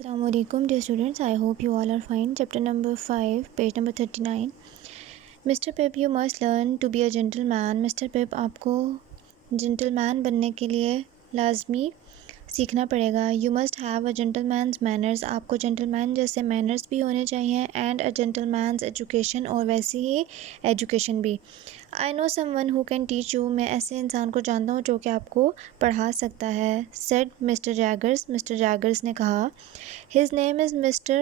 Assalamu alaikum dear students, I hope you all are fine. Chapter number 5, page number 39. Mr. Pip, you must learn to be a gentleman. Mr. Pip, आपको gentleman बनने के लिए लाजमी सीखना पड़ेगा. You must have a gentleman's manners. आपको gentleman जैसे manners भी होने चाहिए and a gentleman's education और वैसी ही education भी. I know someone who can teach you. मैं ऐसे इंसान को जानता हूँ जो कि आपको पढ़ा सकता है. Said Mr. Jaggers. Mr. Jaggers ने कहा. His name is Mr.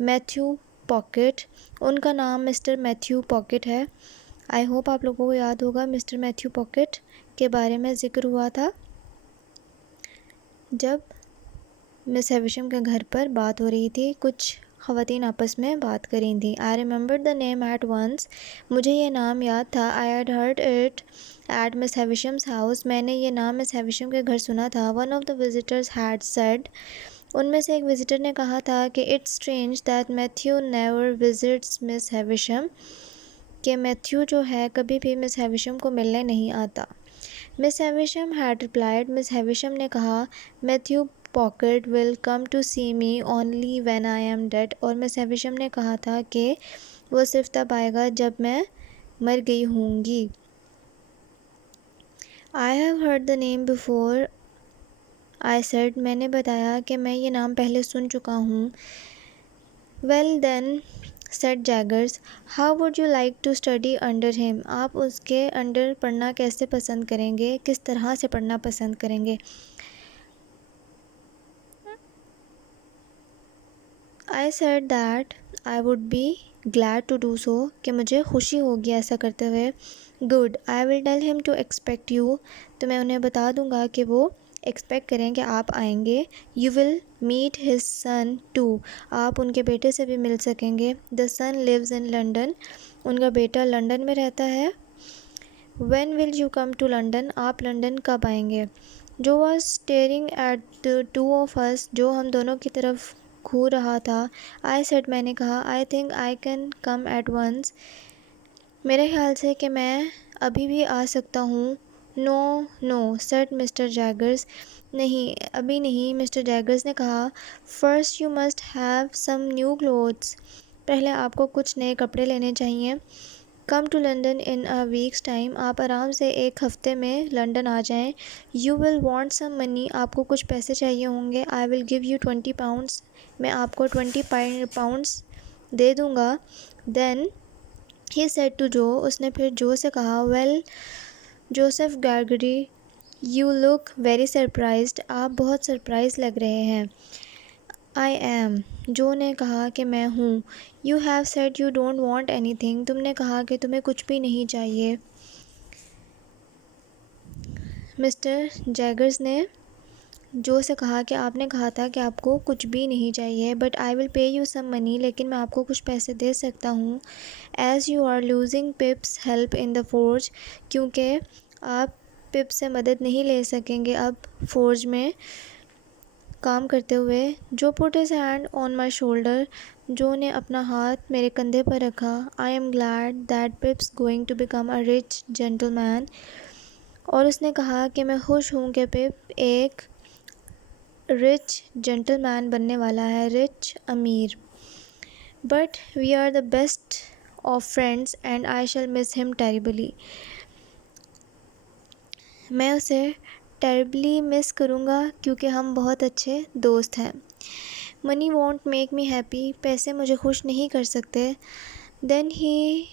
Matthew Pocket. उनका नाम मिस्टर मैथ्यू पॉकेट है. आई होप आप लोगों को याद होगा मिस्टर मैथ्यू पॉकेट के बारे में ज़िक्र हुआ था जब मिस हैविशम के घर पर बात हो रही थी. कुछ ख़वातीन आपस में बात कर रही थी. I remember the name at once. मुझे ये नाम याद था. I had heard it at Miss Havisham's house. मैंने ये नाम मिस हैविशम के घर सुना था. One of the visitors had said. उनमें से एक विज़िटर ने कहा था कि it's strange that Matthew never visits Miss Havisham. कि मैथ्यू जो है कभी भी मिस हैविशम को मिलने नहीं आता. Miss Havisham had replied. Miss Havisham ने कहा Matthew Pocket will come to see me only when I am dead. और मिस हैविशम ने कहा था कि वो सिर्फ तब आएगा जब मैं मर गई होंगी. I have heard the name before. I said. मैंने बताया कि मैं ये नाम पहले सुन चुका हूँ. Well then said Jaggers. How would you like to study under him. आप उसके अंडर पढ़ना कैसे पसंद करेंगे, किस तरह से पढ़ना पसंद करेंगे. I said that I would be glad to do so. कि मुझे खुशी होगी ऐसा करते हुए. Good. I will tell him to expect you. तो मैं उन्हें बता दूंगा कि वो एक्सपेक्ट करें कि आप आएंगे. You will meet his son too. आप उनके बेटे से भी मिल सकेंगे. The son lives in London. उनका बेटा लंदन में रहता है. When will you come to London. आप लंदन कब आएंगे. Joe was staring at the two of us. जो हम दोनों की तरफ घूर रहा था. I said. मैंने कहा. I think I can come at once. मेरे ख्याल से कि मैं अभी भी आ सकता हूँ. No no said Mr Jaggers. नहीं, अभी नहीं. मिस्टर जैगर्स ने कहा. First you must have some new clothes. पहले आपको कुछ नए कपड़े लेने चाहिए. Come to London in a week's time. आप आराम से एक हफ्ते में लंदन आ जाएं. You will want some money. आपको कुछ पैसे चाहिए होंगे. I will give you 20 pounds. मैं आपको 20 पाउंड्स दे दूँगा. देन ही सेड टू जो. उसने फिर जो से कहा. Well Joseph Gregory, you look very surprised. आप बहुत सरप्राइज लग रहे हैं. I am. जो ने कहा कि मैं हूँ. You have said you don't want anything. तुमने कहा कि तुम्हें कुछ भी नहीं चाहिए. मिस्टर जैगर्स ने जो से कहा कि आपने कहा था कि आपको कुछ भी नहीं चाहिए. But I will pay you some money. लेकिन मैं आपको कुछ पैसे दे सकता हूँ. As you are losing Pip's help in the forge. क्योंकि आप पिप से मदद नहीं ले सकेंगे अब फोर्ज में काम करते हुए. Joe put his hand on my shoulder. Joe ने अपना हाथ मेरे कंधे पर रखा. I am glad that Pip's going to become a rich gentleman. और उसने कहा कि मैं खुश हूँ कि पिप एक रिच जेंटलमैन बनने वाला है. रिच अमीर. But we are the best of friends and I shall miss him terribly. मैं उसे टेरिबली मिस करूँगा क्योंकि हम बहुत अच्छे दोस्त हैं. Money won't make me happy. पैसे मुझे खुश नहीं कर सकते. Then he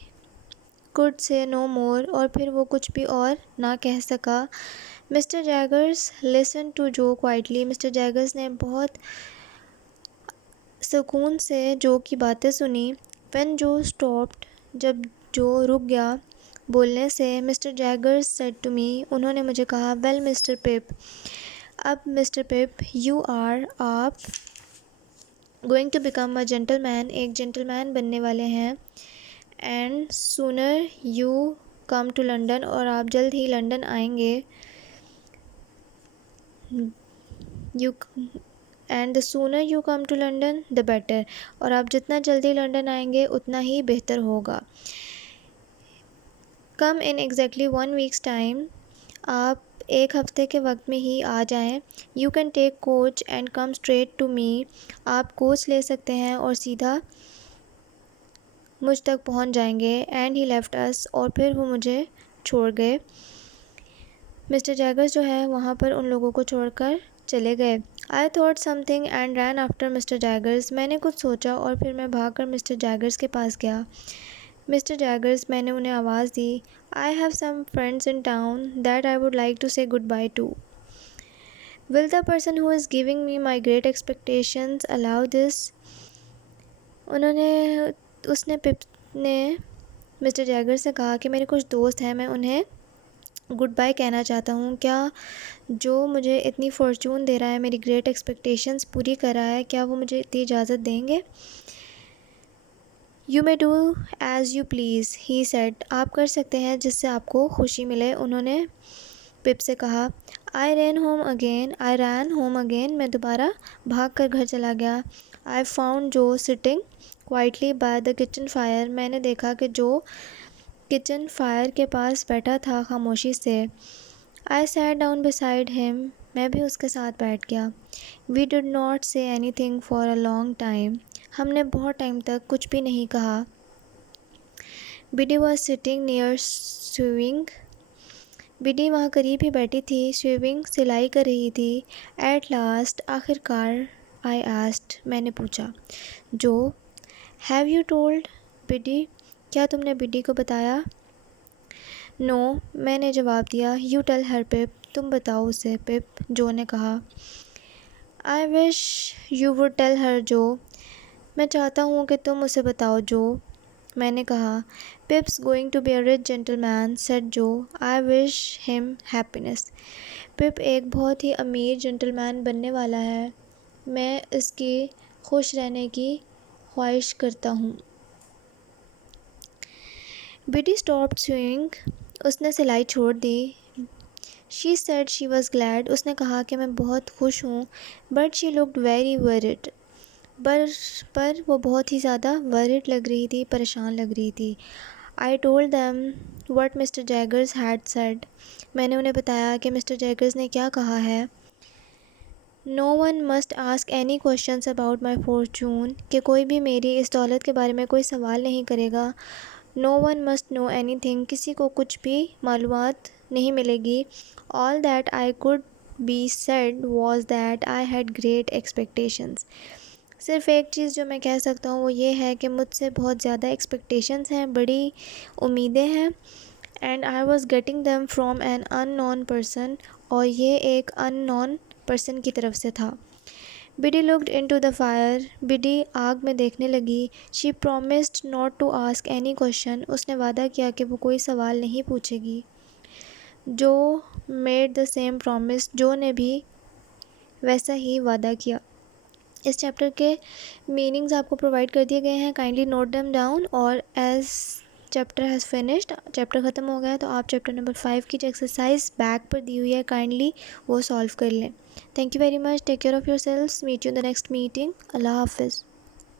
could say no more. और फिर वो कुछ भी और ना कह सका. Mr Jaggers listen to Joe quietly. Mr Jaggers ने बहुत सुकून से जो की बातें सुनी. व्हेन जो स्टॉप्ड. जब जो रुक गया बोलने से. Mr Jaggers said to me. उन्होंने मुझे कहा. Well Mr Pip. अब मिस्टर पिप यू आर. आप going to become a gentleman. एक जेंटलमैन बनने वाले हैं. And sooner you come to London. और आप जल्द ही लंदन आएंगे. You and the sooner you come to London the better. और आप जितना जल्दी लंदन आएंगे उतना ही बेहतर होगा. Come in exactly 1 week's time. आप ایک ہفتے کے وقت میں ہی آ جائیں. You can take coach and come straight to me. آپ کوچ لے سکتے ہیں اور سیدھا مجھ تک پہنچ جائیں گے. اینڈ ہی لیفٹ اس. اور پھر وہ مجھے چھوڑ گئے. مسٹر جیگرز جو ہے وہاں پر ان لوگوں کو چھوڑ کر چلے گئے. I thought something and ran after Mr Jaggers. میں نے کچھ سوچا اور پھر میں بھاگ کر مسٹر جیگرز کے پاس گیا. مسٹر جیگرز، میں نے انہیں آواز دی. I have some friends in town that I would like to say goodbye to. Will the person who is giving me my great expectations allow this. اس نے پپ نے مسٹر جیگر سے کہا کہ میرے کچھ دوست ہیں، میں انہیں گڈ بائی کہنا چاہتا ہوں. کیا جو مجھے اتنی فارچون دے رہا ہے، میری گریٹ ایکسپیکٹیشنز پوری کر رہا ہے، کیا وہ مجھے اتنی اجازت دیں گے؟ You may do as you please he said. آپ کر سکتے ہیں جس سے آپ کو خوشی ملے. انہوں نے پپ سے کہا. آئی رین ہوم اگین. میں دوبارہ بھاگ کر گھر چلا گیا. آئی فاؤنڈ جو sitting quietly by the kitchen fire. میں نے دیکھا کہ جو کچن فائر کے پاس بیٹھا تھا خاموشی سے. I sat down beside him. میں بھی اس کے ساتھ بیٹھ گیا. We did not say anything for a long time. ہم نے بہت ٹائم تک کچھ بھی نہیں کہا. Bedi was sitting near sewing. Bedi وہاں قریب ہی بیٹھی تھی. sewing سلائی کر رہی تھی. ایٹ لاسٹ آخر کار I asked. میں نے پوچھا. جو ہیو یو ٹولڈ بیڈی. کیا تم نے بیڈی کو بتایا؟ نو. میں نے جواب دیا. You tell her Pip. تم بتاؤ اسے پپ. جو نے کہا. I wish you would tell her Joe. میں چاہتا ہوں کہ تم اسے بتاؤ جو. میں نے کہا. Pip's going to be a rich gentleman said Joe. I وش ہم ہیپینس. پپ ایک بہت ہی امیر جینٹل مین بننے والا ہے. میں اس کی خوش رہنے کی خواہش کرتا ہوں. Bedi stopped swing. اس نے سلائی چھوڑ دی. She said she was glad. اس نے کہا کہ میں بہت خوش ہوں. But she looked very worried. پر وہ بہت ہی زیادہ ورڈ لگ رہی تھی، پریشان لگ رہی تھی. I told them what Mr Jaggers had said. میں نے انہیں بتایا کہ مسٹر جیگرز نے کیا کہا ہے. No one must ask any questions about my fortune. کہ کوئی بھی میری اس دولت کے بارے میں کوئی سوال نہیں کرے گا. No one must know anything. کسی کو کچھ بھی معلومات نہیں ملے گی. All that I could be said was that I had great expectations. صرف ایک چیز جو میں کہہ سکتا ہوں وہ یہ ہے کہ مجھ سے بہت زیادہ ایکسپیکٹیشنز ہیں، بڑی امیدیں ہیں. And I was getting them from an unknown person. اور یہ ایک ان نون پرسن کی طرف سے تھا. Biddy looked into the fire. Biddy آگ میں دیکھنے لگی. She promised not to ask any question. اس نے وعدہ کیا کہ وہ کوئی سوال نہیں پوچھے گی. جو میڈ دا سیم پرومس. جو نے بھی ویسا ہی وعدہ کیا. اس چیپٹر کے میننگز آپ کو پرووائڈ کر دیے گئے ہیں. Kindly note them down. اور as chapter has finished, chapter ختم ہو گیا تو آپ چیپٹر نمبر 5 کی جو ایکسرسائز بیک پر دی ہوئی ہے کائنڈلی وہ سالو کر لیں. Thank you very much. Take care of yourselves. Meet you in the next meeting. اللہ حافظ.